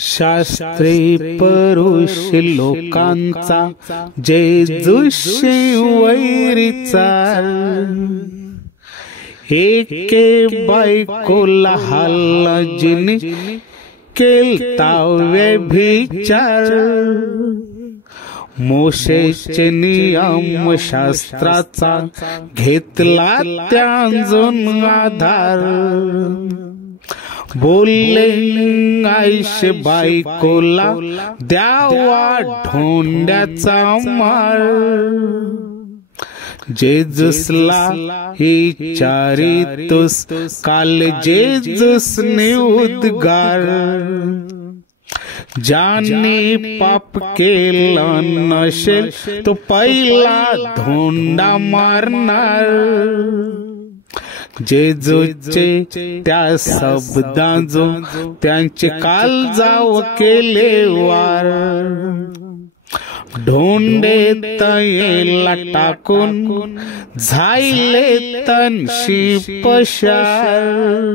शास्त्री परुष लोकांचा जेजुशी वैरीचा एके बायकोला हल्ला जिने केलता व्यभिचार मोशेचे नियम शास्त्राचा घेतला त्याजून आधार बोलले आईश बायकोला द्यावा ढोंड्याचा मार जेजुसला विचारितोस काल जेजुसने उद्गार ज्याने पाप केलं नसेल तो पहिला धोंडा मारणार जेजूचे त्या शब्दांचो त्यांचे काळजाव केले वार ढोंडे तयेला टाकून झाले तनशी पशार।